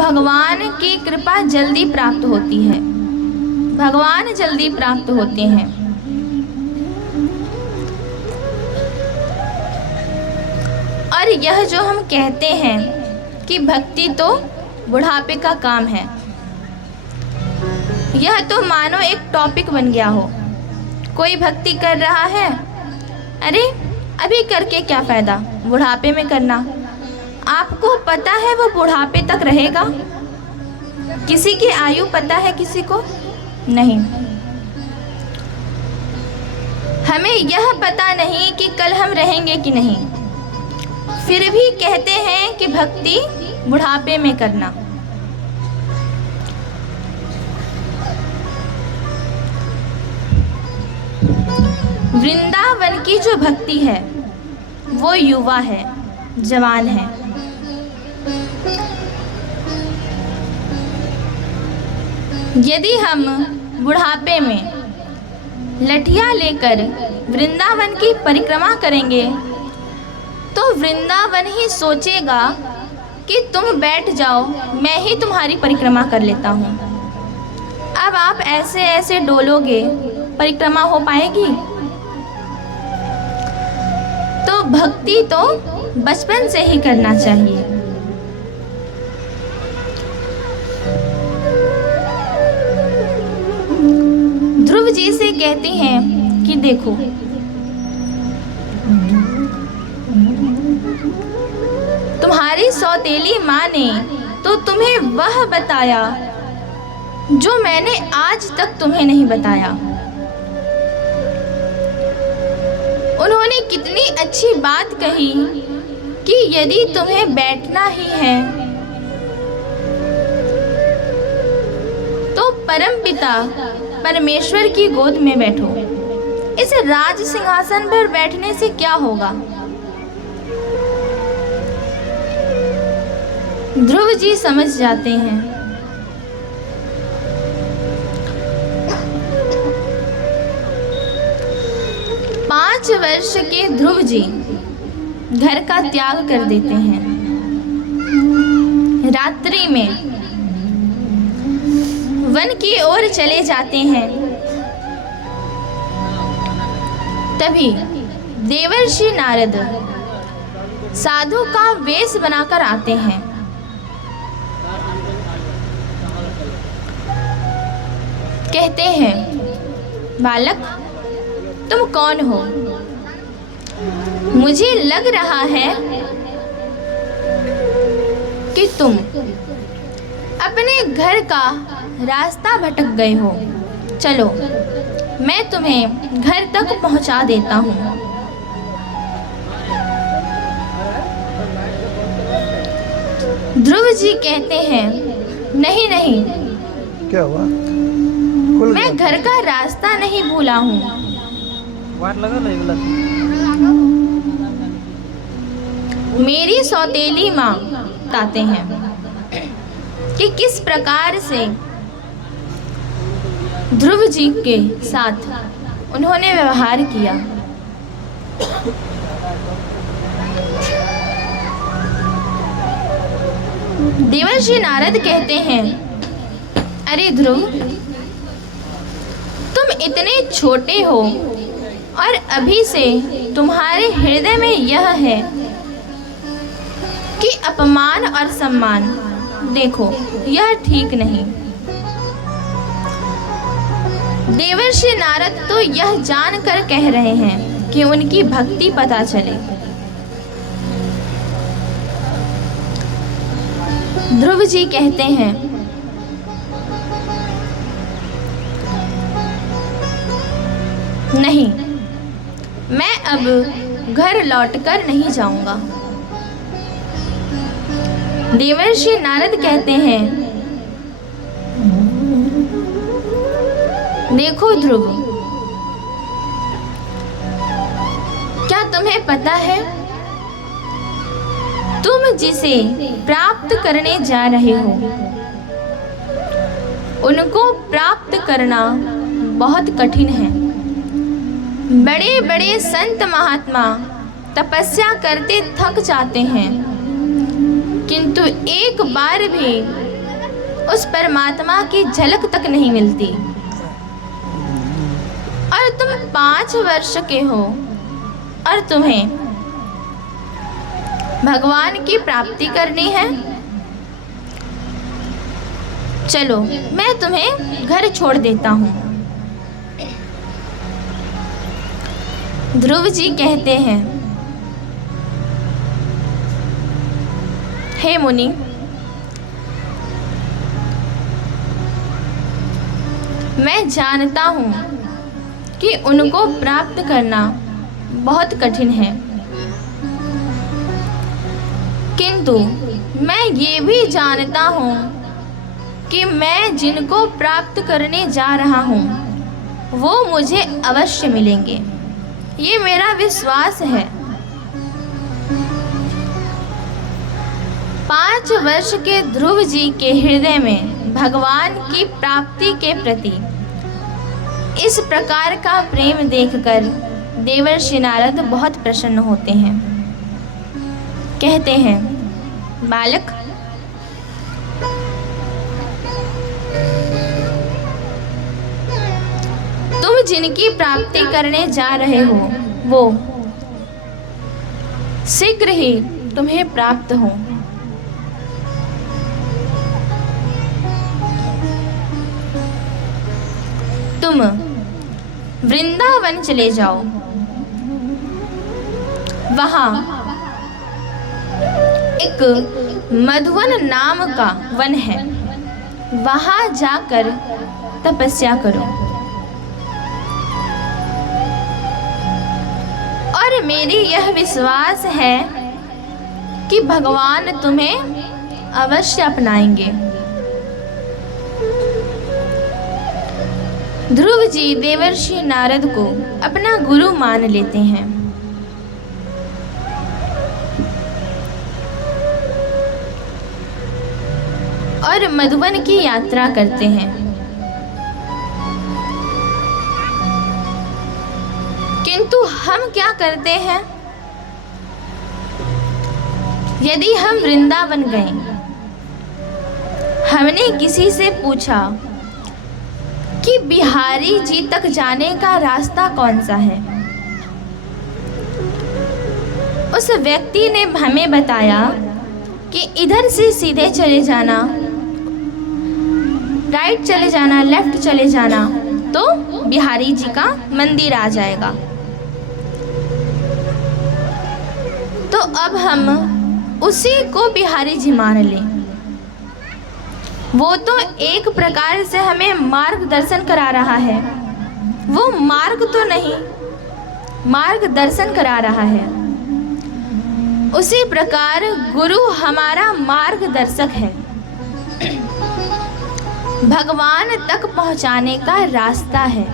भगवान की कृपा जल्दी प्राप्त होती है, भगवान जल्दी प्राप्त होते हैं। और यह जो हम कहते हैं कि भक्ति तो बुढ़ापे का काम है, यह तो मानो एक टॉपिक बन गया हो। कोई भक्ति कर रहा है, अरे अभी करके क्या फ़ायदा, बुढ़ापे में करना। आपको पता है वो बुढ़ापे तक रहेगा? किसी की आयु पता है किसी को? नहीं। हमें यह पता नहीं कि कल हम रहेंगे कि नहीं, फिर भी कहते हैं कि भक्ति बुढ़ापे में करना। वृंदावन की जो भक्ति है वो युवा है, जवान है। यदि हम बुढ़ापे में लठिया लेकर वृंदावन की परिक्रमा करेंगे तो वृंदावन ही सोचेगा कि तुम बैठ जाओ, मैं ही तुम्हारी परिक्रमा कर लेता हूँ। अब आप ऐसे ऐसे डोलोगे, परिक्रमा हो पाएगी? तो भक्ति तो बचपन से ही करना चाहिए। ध्रुव जी से कहते हैं कि देखो, तुम्हारी सौतेली माँ ने तो तुम्हें वह बताया जो मैंने आज तक तुम्हें नहीं बताया। उन्होंने कितनी अच्छी बात कही कि यदि तुम्हें बैठना ही है तो परमपिता परमेश्वर की गोद में बैठो। इस राज सिंहासन पर बैठने से क्या होगा? ध्रुव जी समझ जाते हैं। पाँच वर्ष के ध्रुव जी घर का त्याग कर देते हैं। रात्रि में वन की ओर चले जाते हैं। तभी देवर्षि नारद साधु का वेश बनाकर आते हैं। कहते हैं, बालक तुम कौन हो? मुझे लग रहा है कि तुम अपने घर का रास्ता भटक गए हो। चलो मैं तुम्हें घर तक पहुंचा देता हूँ। ध्रुव जी कहते हैं, नहीं नहीं, क्या हुआ? मैं घर का रास्ता नहीं भूला हूँ। मेरी सौतेली माँ बताते हैं कि किस प्रकार से ध्रुव जी के साथ उन्होंने व्यवहार किया। देवर्षि नारद कहते हैं, अरे ध्रुव, तुम इतने छोटे हो और अभी से तुम्हारे हृदय में यह है कि अपमान और सम्मान, देखो यह ठीक नहीं। देवर्षि नारद तो यह जानकर कह रहे हैं कि उनकी भक्ति पता चले। ध्रुव जी कहते हैं, नहीं, मैं अब घर लौटकर नहीं जाऊंगा। देवर्षि नारद कहते हैं, देखो ध्रुव, क्या तुम्हें पता है तुम जिसे प्राप्त करने जा रहे हो उनको प्राप्त करना बहुत कठिन है। बड़े बड़े संत महात्मा तपस्या करते थक जाते हैं, किंतु एक बार भी उस परमात्मा की झलक तक नहीं मिलती। और तुम 5 वर्ष के हो और तुम्हें भगवान की प्राप्ति करनी है। चलो मैं तुम्हें घर छोड़ देता हूँ। ध्रुव जी कहते हैं, हे मुनि, मैं जानता हूँ कि उनको प्राप्त करना बहुत कठिन है, किंतु मैं ये भी जानता हूँ कि मैं जिनको प्राप्त करने जा रहा हूँ वो मुझे अवश्य मिलेंगे। ये मेरा विश्वास है। 5 वर्ष के ध्रुव जी के हृदय में भगवान की प्राप्ति के प्रति इस प्रकार का प्रेम देखकर देवर्षि नारद बहुत प्रसन्न होते हैं। कहते हैं, बालक, तुम जिनकी प्राप्ति करने जा रहे हो वो शीघ्र ही तुम्हें प्राप्त हो। तुम वृंदावन चले जाओ। वहां एक मधुवन नाम का वन है, वहां जाकर तपस्या करो और मेरी यह विश्वास है कि भगवान तुम्हें अवश्य अपनाएंगे। ध्रुव जी देवर्षि नारद को अपना गुरु मान लेते हैं। और मधुवन की यात्रा करते हैं। किंतु हम क्या करते हैं? यदि हम वृंदावन गए, हमने किसी से पूछा कि बिहारी जी तक जाने का रास्ता कौन सा है, उस व्यक्ति ने हमें बताया कि इधर से सीधे चले जाना, राइट चले जाना, लेफ्ट चले जाना तो बिहारी जी का मंदिर आ जाएगा। तो अब हम उसी को बिहारी जी मान लें। वो तो एक प्रकार से हमें मार्गदर्शन करा रहा है, वो मार्ग तो नहीं, मार्गदर्शन करा रहा है। उसी प्रकार गुरु हमारा मार्गदर्शक है, भगवान तक पहुंचाने का रास्ता है,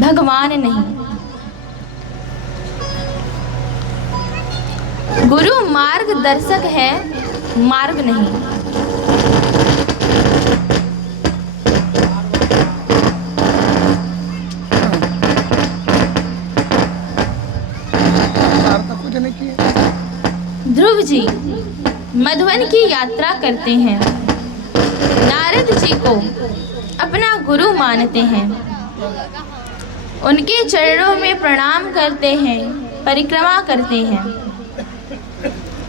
भगवान नहीं। गुरु मार्गदर्शक है, मार्ग नहीं। ध्रुव जी मधुवन की यात्रा करते हैं, नारद जी को अपना गुरु मानते हैं, उनके चरणों में प्रणाम करते हैं, परिक्रमा करते हैं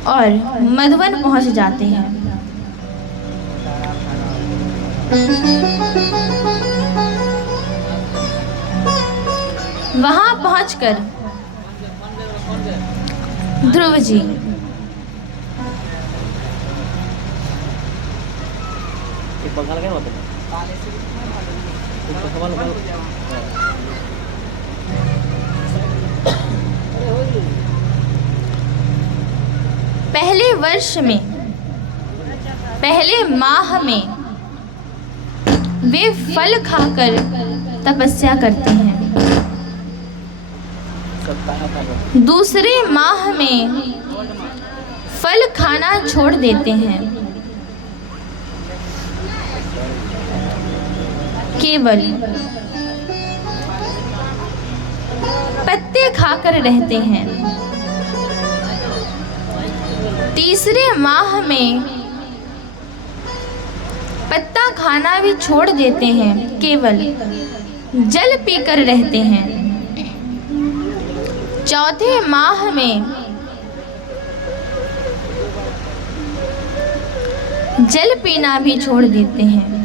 और मधुवन पहुंच जाते हैं। वहां पहुंचकर ध्रुव जी पहले वर्ष में, पहले माह में वे फल खाकर तपस्या करते हैं। दूसरे माह में फल खाना छोड़ देते हैं, केवल पत्ते खाकर रहते हैं। तीसरे माह में पत्ता खाना भी छोड़ देते हैं, केवल जल पीकर रहते हैं। चौथे माह में जल पीना भी छोड़ देते हैं।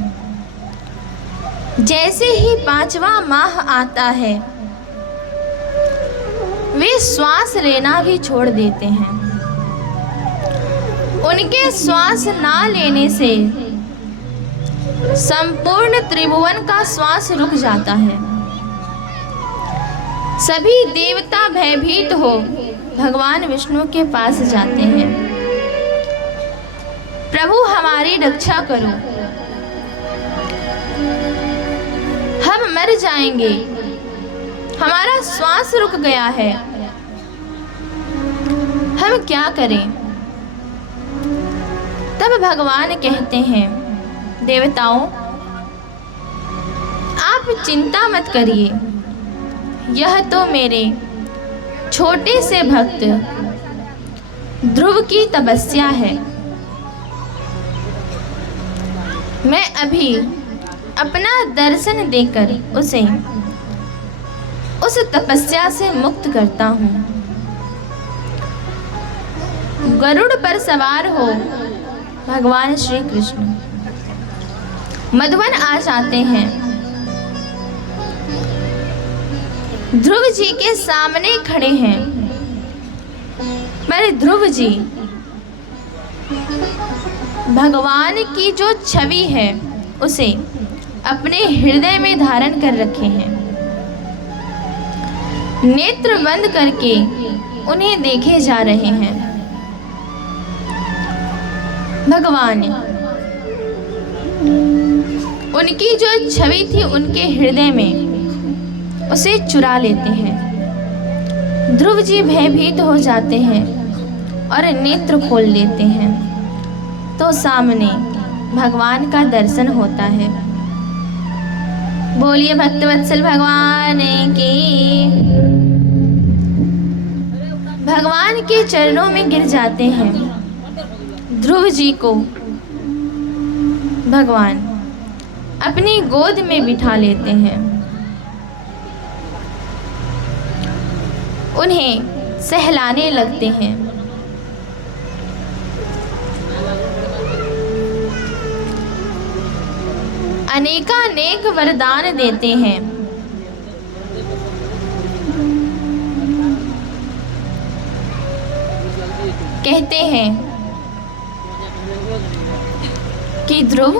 जैसे ही 5वां माह आता है, वे श्वास लेना भी छोड़ देते हैं। उनके श्वास ना लेने से संपूर्ण त्रिभुवन का श्वास रुक जाता है। सभी देवता भयभीत हो भगवान विष्णु के पास जाते हैं। प्रभु हमारी रक्षा करो, हम मर जाएंगे, हमारा श्वास रुक गया है, हम क्या करें। तब भगवान कहते हैं, देवताओं आप चिंता मत करिए, यह तो मेरे छोटे से भक्त ध्रुव की तपस्या है। मैं अभी अपना दर्शन देकर उसे उस तपस्या से मुक्त करता हूँ। गरुड़ पर सवार हो भगवान श्री कृष्ण मधुवन आ जाते हैं। ध्रुव जी के सामने खड़े हैं। मेरे ध्रुव जी भगवान की जो छवि है उसे अपने हृदय में धारण कर रखे हैं। नेत्र बंद करके उन्हें देखे जा रहे हैं। भगवान उनकी जो छवि थी उनके हृदय में उसे चुरा लेते हैं। ध्रुव जी भयभीत हो जाते हैं और नेत्र खोल लेते हैं तो सामने भगवान का दर्शन होता है। बोलिए भक्तवत्सल भगवान की। भगवान के चरणों में गिर जाते हैं। ध्रुव जी को भगवान अपनी गोद में बिठा लेते हैं। उन्हें सहलाने लगते हैं। अनेकानेक वरदान देते हैं। कहते हैं कि ध्रुव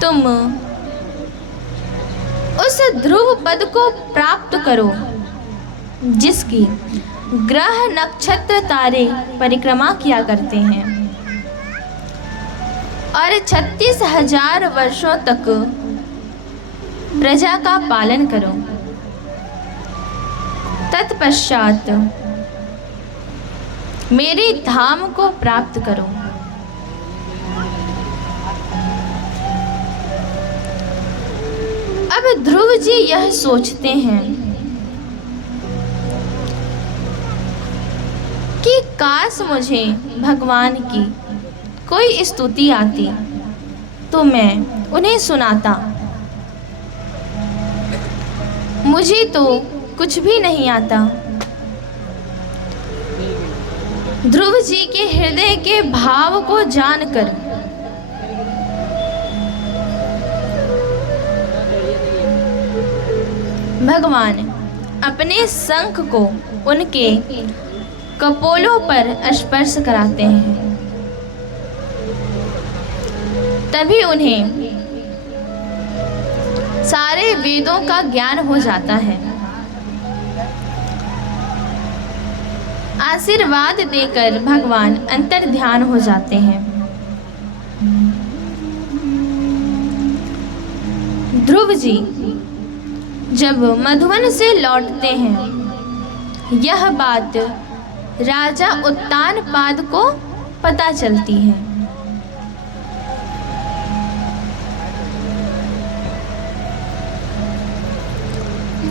तुम उस ध्रुव पद को प्राप्त करो जिसकी ग्रह नक्षत्र तारे परिक्रमा किया करते हैं और 36,000 वर्षों तक प्रजा का पालन करो। तत्पश्चात मेरे धाम को प्राप्त करो। अब ध्रुव जी यह सोचते हैं कि काश मुझे भगवान की कोई स्तुति आती तो मैं उन्हें सुनाता। मुझे तो कुछ भी नहीं आता। ध्रुव जी के हृदय के भाव को जानकर भगवान अपने शंख को उनके कपोलों पर स्पर्श कराते हैं। तभी उन्हें सारे वेदों का ज्ञान हो जाता है। आशीर्वाद देकर भगवान अंतर ध्यान हो जाते हैं। ध्रुव जी जब मधुवन से लौटते हैं, यह बात राजा उत्तानपाद को पता चलती है।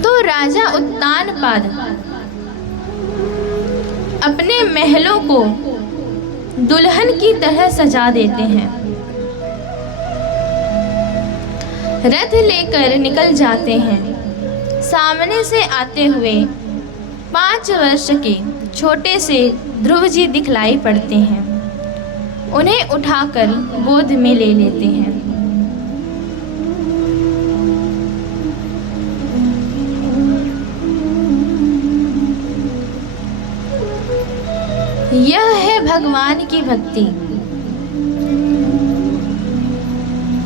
तो राजा उत्तानपाद अपने महलों को दुल्हन की तरह सजा देते हैं। रथ लेकर निकल जाते हैं। सामने से आते हुए 5 वर्ष के छोटे से ध्रुव जी दिखलाई पड़ते हैं। उन्हें उठाकर गोद में ले लेते हैं। यह है भगवान की भक्ति।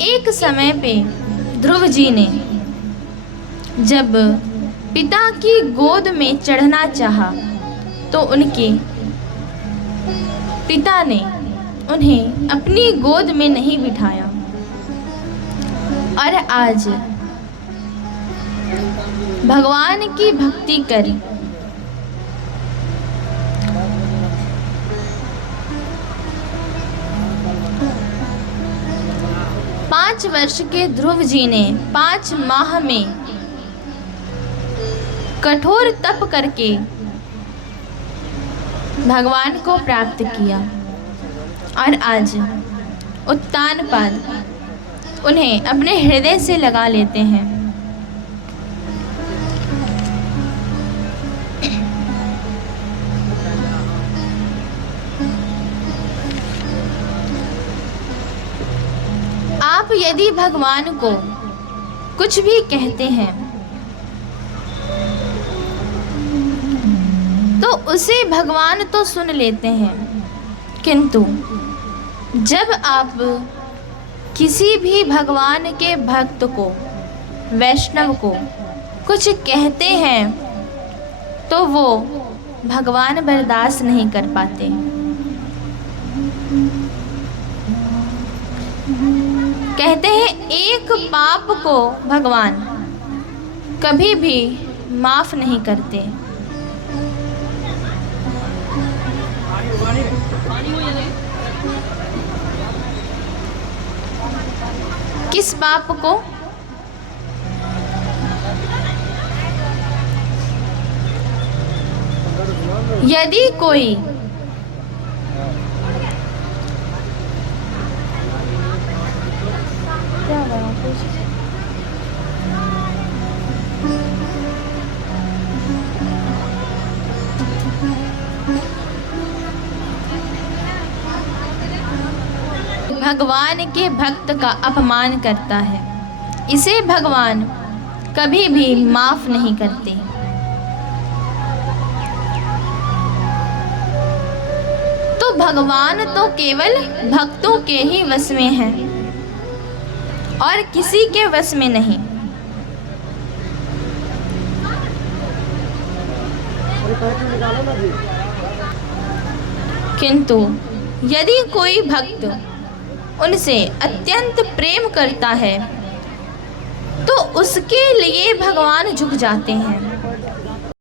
एक समय पे ध्रुव जी ने जब पिता की गोद में चढ़ना चाहा तो उनके पिता ने उन्हें अपनी गोद में नहीं बिठाया। और आज भगवान की भक्ति कर 5 वर्ष के ध्रुव जी ने 5 माह में कठोर तप करके भगवान को प्राप्त किया। और आज उत्तानपाद उन्हें अपने हृदय से लगा लेते हैं। आप यदि भगवान को कुछ भी कहते हैं तो उसे भगवान तो सुन लेते हैं, किंतु जब आप किसी भी भगवान के भक्त को, वैष्णव को कुछ कहते हैं तो वो भगवान बर्दाश्त नहीं कर पाते। कहते हैं एक पाप को भगवान कभी भी माफ नहीं करते। किस पाप को? यदि कोई भगवान के भक्त का अपमान करता है, इसे भगवान कभी भी माफ नहीं करते। तो भगवान तो केवल भक्तों के ही वश में हैं और किसी के वश में नहीं। किंतु यदि कोई भक्त उनसे अत्यंत प्रेम करता है तो उसके लिए भगवान झुक जाते हैं।